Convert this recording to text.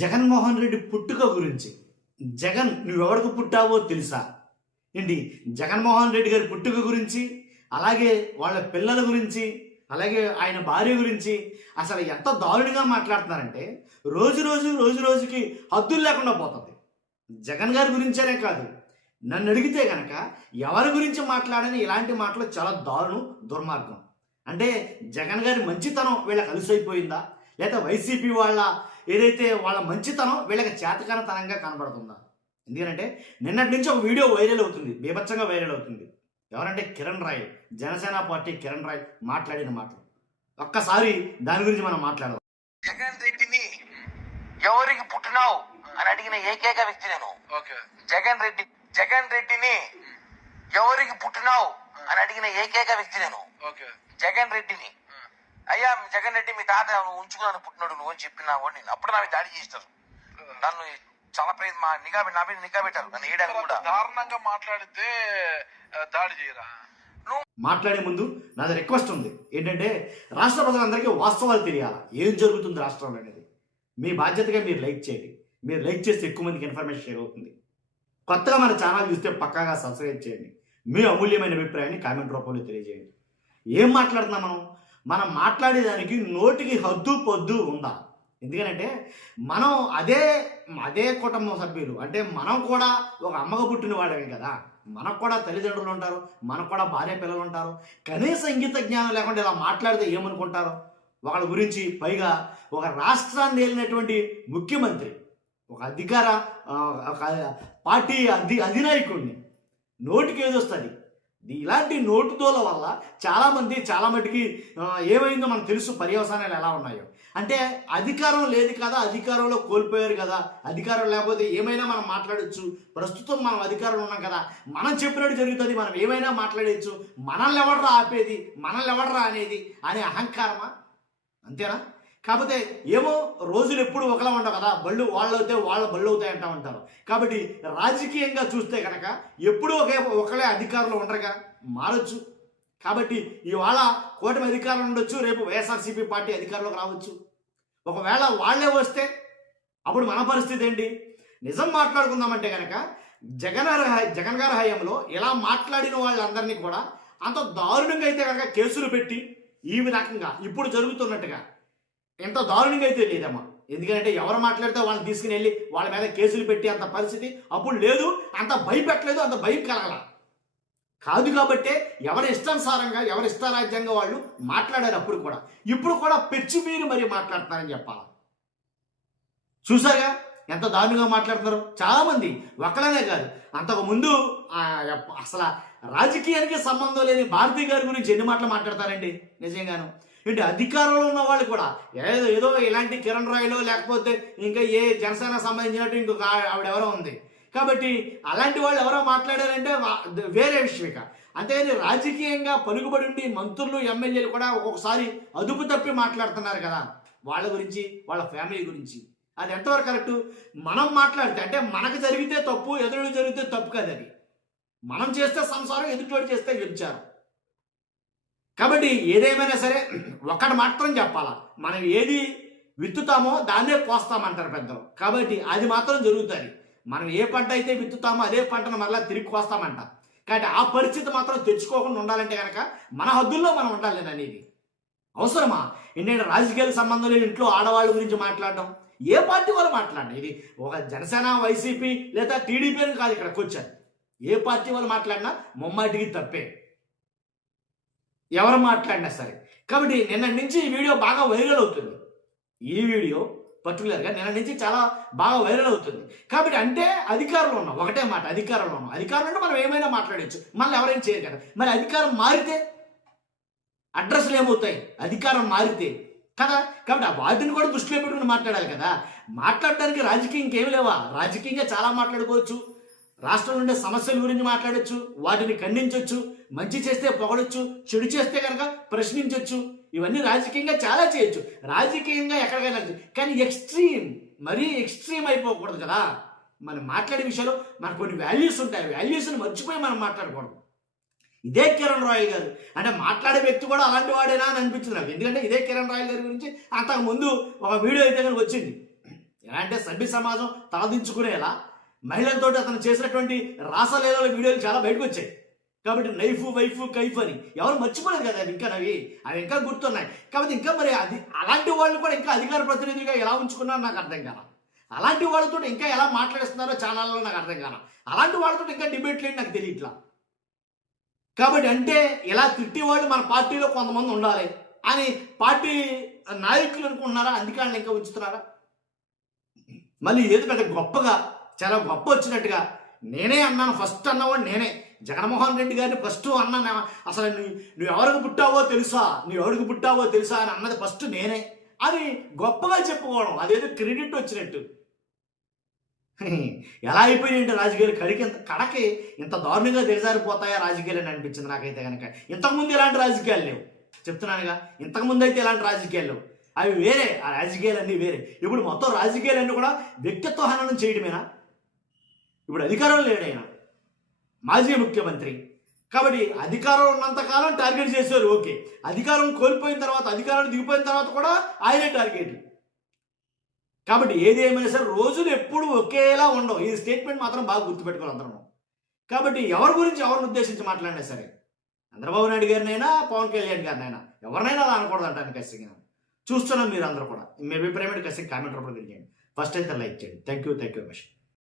జగన్మోహన్ రెడ్డి పుట్టుక గురించి జగన్ నువ్వెవరికి పుట్టావో తెలుసా ఏంటి? జగన్మోహన్ రెడ్డి గారి పుట్టుక గురించి, అలాగే వాళ్ళ పిల్లల గురించి, అలాగే ఆయన భార్య గురించి అసలు ఎంత దారుణంగా మాట్లాడుతున్నారంటే రోజు రోజుకి హద్దులు లేకుండా పోతుంది. జగన్ గారి గురించేనే కాదు, నన్ను అడిగితే కనుక ఎవరి గురించి మాట్లాడని ఇలాంటి మాటలు చాలా దారుణం, దుర్మార్గం. అంటే జగన్ గారి మంచితనం వీళ్ళకి అలసైపోయిందా, లేదా వైసీపీ వాళ్ళ ఏదైతే వాళ్ళ మంచితనం వీళ్ళకి చేతకానితనంగా కనబడుతుందా? ఎందుకంటే నిన్నటి నుంచి ఒక వీడియో వైరల్ అవుతుంది, బీభత్సంగా వైరల్ అవుతుంది. ఎవరంటే కిరణ్ రాయ్, జనసేన పార్టీ కిరణ్ రాయ్ మాట్లాడిన మాటలు. ఒక్కసారి దాని గురించి మనం మాట్లాడదాం. జగన్ రెడ్డిని ఎవరికి పుట్టినావు అని అడిగిన ఏకైక వ్యక్తి నేను. జగన్ రెడ్డిని ఎవరికి పుట్టినావు అని అడిగిన ఏకైక వ్యక్తి నేను. జగన్ రెడ్డిని అయ్యా జగన్ రెడ్డి మీ తాత ఉంచుకున్నాను పుట్టినాడు నువ్వు అని చెప్పినావు అని అప్పుడు నా మీద దాడి చేస్తారు. నన్ను చాలా మా నిఘా నా మీద నిఘా పెట్టారు. నన్ను ఏడాది కూడా దారుణంగా మాట్లాడితే దాడి చేయరా? మాట్లాడే ముందు నాది రిక్వెస్ట్ ఉంది, ఏంటంటే రాష్ట్ర ప్రజలందరికీ వాస్తవాలు తెలియాలా, ఏం జరుగుతుంది రాష్ట్రంలో అనేది. మీ బాధ్యతగా మీరు లైక్ చేయండి. మీరు లైక్ చేస్తే ఎక్కువ మందికి ఇన్ఫర్మేషన్ షేర్ అవుతుంది. కొత్తగా మన ఛానల్ చూస్తే పక్కాగా సబ్స్క్రైబ్ చేయండి. మీ అమూల్యమైన అభిప్రాయాన్ని కామెంట్ రూపంలో తెలియజేయండి. ఏం మాట్లాడుతున్నాం మనం మాట్లాడేదానికి నోటికి హద్దు పొద్దు ఉందా? ఎందుకంటే మనం అదే కుటుంబ సభ్యులు, అంటే మనం కూడా ఒక అమ్మగా పుట్టిన వాళ్ళమే కదా. మనకు కూడా తల్లిదండ్రులు ఉంటారు, మనకు కూడా భార్య పిల్లలు ఉంటారు. కనీస ఇంగిత జ్ఞానం లేకుండా ఇలా మాట్లాడితే ఏమనుకుంటారు వాళ్ళ గురించి? పైగా ఒక రాష్ట్రాన్ని ఏలినటువంటి ముఖ్యమంత్రి, ఒక పార్టీ అధినాయకుడిని నోటికి ఏదొస్తుంది? ఇలాంటి నోటుదోల వల్ల చాలా మటుకి ఏమైందో మనకు తెలుసు, పర్యవసానాలు ఎలా ఉన్నాయో. అంటే అధికారం లేదు కదా, అధికారంలో కోల్పోయారు కదా, అధికారం లేకపోతే ఏమైనా మనం మాట్లాడచ్చు. ప్రస్తుతం మనం అధికారంలో ఉన్నాం కదా, మనం చెప్పినట్టు జరుగుతుంది, మనం ఏమైనా మాట్లాడచ్చు, మనల్ని ఎవడరా ఆపేది, మనల్ని ఎవడరా అనేది అనే అహంకారమా? అంతేనా? కాకపోతే ఏమో రోజులు ఎప్పుడు ఒకలా ఉండవు కదా, బళ్ళు వాళ్ళు అవుతే వాళ్ళ బళ్ళు అవుతాయి అంటా ఉంటారు. కాబట్టి రాజకీయంగా చూస్తే కనుక ఎప్పుడూ ఒకలే అధికారంలో ఉండరుగా, మారచ్చు. కాబట్టి ఇవాళ కూటమి అధికారంలో ఉండొచ్చు, రేపు వైఎస్ఆర్సీపీ పార్టీ అధికారంలోకి రావచ్చు. ఒకవేళ వాళ్లే వస్తే అప్పుడు మన పరిస్థితి ఏంటి? నిజం మాట్లాడుకుందామంటే కనుక జగన్ గారి హయాంలో ఇలా మాట్లాడిన వాళ్ళందరినీ కూడా అంత దారుణంగా అయితే కనుక కేసులు పెట్టి ఈ రకంగా ఇప్పుడు జరుగుతున్నట్టుగా ఎంత దారుణంగా అయితే లేదమ్మా. ఎందుకంటే ఎవరు మాట్లాడితే వాళ్ళని తీసుకుని వెళ్ళి వాళ్ళ మీద కేసులు పెట్టి అంత పరిస్థితి అప్పుడు లేదు, అంత భయపెట్టలేదు, అంత భయం కలగల కాదు. కాబట్టే ఎవరి ఇష్టానుసారంగా ఎవరి ఇష్టారాజ్యంగా వాళ్ళు మాట్లాడారు అప్పుడు కూడా. ఇప్పుడు కూడా పెచ్చి మీరు మరి మాట్లాడుతున్నారని చెప్పాలి. చూసాగా ఎంత దారుణంగా మాట్లాడుతున్నారు చాలామంది. ఒక్కలనే కాదు, అంతకుముందు అసలు రాజకీయానికి సంబంధం లేని భారతీ గారి గురించి ఎన్ని మాటలు మాట్లాడతారండి నిజంగాను. ఏంటి అధికారంలో ఉన్న వాళ్ళు కూడా ఏదో ఇలాంటి కిరణ్ రాయ్లో లేకపోతే ఇంకా ఏ జనసేన సంబంధించినట్టు ఇంకొక ఆవిడెవరో ఉంది. కాబట్టి అలాంటి వాళ్ళు ఎవరో మాట్లాడారంటే వేరే విషయమిక. అంతేగాని రాజకీయంగా పలుకుబడి ఉండి మంత్రులు ఎమ్మెల్యేలు కూడా ఒక్కొక్కసారి అదుపు తప్పి మాట్లాడుతున్నారు కదా వాళ్ళ గురించి, వాళ్ళ ఫ్యామిలీ గురించి. అది ఎంతవరకు కరెక్టు? మనం మాట్లాడితే అంటే మనకు జరిగితే తప్పు, ఎదురు జరిగితే తప్పు కదా. అది మనం చేస్తే సంసారం, ఎదుటివాడు చేస్తే వ్యభిచారం. కాబట్టి ఏదేమైనా సరే ఒకటి మాత్రం చెప్పాలా, మనం ఏది విత్తుతామో దాన్నే కోస్తామంటారు పెద్దలు. కాబట్టి అది మాత్రం జరుగుతుంది. మనం ఏ పంట అయితే విత్తుతామో అదే పంటను మళ్ళీ తిరిగి కోస్తామంట. కాబట్టి ఆ పరిస్థితి మాత్రం తెచ్చుకోకుండా ఉండాలంటే కనుక మన హద్దుల్లో మనం ఉండాలి అనేది అవసరమా? ఏంటంటే రాజకీయాలకు సంబంధం లేని ఇంట్లో ఆడవాళ్ళ గురించి మాట్లాడడం, ఏ పార్టీ వాళ్ళు మాట్లాడండి, ఇది ఒక జనసేన, వైసీపీ లేదా టీడీపీ అని కాదు, ఇక్కడికి వచ్చారు ఏ పార్టీ వాళ్ళు మాట్లాడినా ముమ్మాటికి తప్పే, ఎవరు మాట్లాడినా సరే. కాబట్టి నిన్న నుంచి ఈ వీడియో బాగా వైరల్ అవుతుంది. ఈ వీడియో పర్టికులర్గా నిన్న నుంచి చాలా బాగా వైరల్ అవుతుంది. కాబట్టి అంటే అధికారంలో ఉన్నాం, ఒకటే మాట, అధికారంలో ఉన్నాం. అధికారంలో అంటే మనం ఏమైనా మాట్లాడచ్చు, మళ్ళీ ఎవరైనా చేయరు కదా. మరి అధికారం మారితే అడ్రస్లు ఏమవుతాయి? అధికారం మారితే కదా. కాబట్టి వాటిని కూడా దృష్టిలో పెట్టుకుని మాట్లాడాలి కదా. మాట్లాడడానికి రాజకీయం ఇంకేమి లేవా? రాజకీయంగా చాలా మాట్లాడుకోవచ్చు, రాష్ట్రంలో ఉండే సమస్యల గురించి మాట్లాడచ్చు, వాటిని ఖండించవచ్చు, మంచి చేస్తే పొగడొచ్చు, చెడు చేస్తే కనుక ప్రశ్నించవచ్చు. ఇవన్నీ రాజకీయంగా చాలా చేయొచ్చు, రాజకీయంగా ఎక్కడికైనా. కానీ మరీ ఎక్స్ట్రీమ్ అయిపోకూడదు కదా. మనం మాట్లాడే విషయాలు మనకు కొన్ని వాల్యూస్ ఉంటాయి, వాల్యూస్ని మర్చిపోయి మనం మాట్లాడకూడదు. ఇదే కిరణ్ రాయ్ గారు అంటే మాట్లాడే వ్యక్తి కూడా అలాంటి వాడేనా అని అనిపించింది నాకు. ఎందుకంటే ఇదే కిరణ్ రాయ్ గారి గురించి అంతకుముందు ఒక వీడియో అయితే కనుక వచ్చింది. ఎలా అంటే సభ్య సమాజం తలదించుకునేలా మహిళలతోటి అతను చేసినటువంటి రాసలీలల వీడియోలు చాలా బయటకు వచ్చాయి. కాబట్టి నైఫ్ వైఫ్ కైఫ్ అని ఎవరు మర్చిపోలేదు కదా అవి ఇంకా గుర్తున్నాయి. కాబట్టి ఇంకా మరి అలాంటి వాళ్ళు కూడా ఇంకా అధికార ప్రతినిధులుగా ఎలా ఉంచుకున్నారో నాకు అర్థం కాదు. అలాంటి వాళ్ళతో ఇంకా ఎలా మాట్లాడిస్తున్నారో ఛానల్లో నాకు అర్థం కాదు. అలాంటి వాళ్ళతో ఇంకా డిబేట్లు ఏంటి నాకు తెలియట్లా. కాబట్టి అంటే ఇలా తిట్టేవాళ్ళు మన పార్టీలో కొంతమంది ఉండాలి అని పార్టీ నాయకులు అనుకుంటున్నారా? అందుకని ఇంకా ఉంచుతున్నారా? మళ్ళీ ఏదో పెద్ద గొప్పగా చాలా గొప్ప వచ్చినట్టుగా నేనే అన్నాను, ఫస్ట్ అన్నవాడు నేనే, జగన్మోహన్ రెడ్డి గారిని ఫస్ట్ అన్నాను. అసలు నువ్వు ఎవరికి పుట్టావో తెలుసా అని అన్నది ఫస్ట్ నేనే అని గొప్పగా చెప్పుకోవడం, అదేదో క్రెడిట్ వచ్చినట్టు. ఎలా అయిపోయిందంటే రాజకీయాలు కడకి ఇంత దారుణంగా దిగజారిపోతాయా రాజకీయాలు అని అనిపించింది నాకైతే కనుక. ఇంతకుముందు ఇలాంటి రాజకీయాలు లేవు, చెప్తున్నానుగా. ఇంతకుముందు అయితే ఇలాంటి రాజకీయాలు లేవు, అవి వేరే. ఆ రాజకీయాలన్నీ వేరే. ఇప్పుడు మొత్తం రాజకీయాలన్నీ కూడా వ్యక్తిత్వ హననం చేయడమేనా? ఇప్పుడు అధికారం లేడైనా మాజీ ముఖ్యమంత్రి కాబట్టి అధికారం ఉన్నంతకాలం టార్గెట్ చేశారు, ఓకే. అధికారం కోల్పోయిన తర్వాత, అధికారం దిగిపోయిన తర్వాత కూడా ఆయనే టార్గెట్. కాబట్టి ఏది ఏమైనా సరే రోజులు ఎప్పుడు ఒకేలా ఉండవు. ఈ స్టేట్మెంట్ మాత్రం బాగా గుర్తుపెట్టుకోవాలి అందరం. కాబట్టి ఎవరి గురించి ఎవరిని ఉద్దేశించి మాట్లాడినా సరే, చంద్రబాబు నాయుడు గారినైనా పవన్ కళ్యాణ్ గారినైనా ఎవరినైనా అలా అనకూడదు అంటాను. ఖచ్చితంగా చూస్తున్నాం. మీరు అందరూ కూడా మీ అభిప్రాయం ఖచ్చితంగా కామెంట్ రూపంలో తెలియజేయండి. ఫస్ట్ అయితే లైక్ చేయండి. Thank you very much.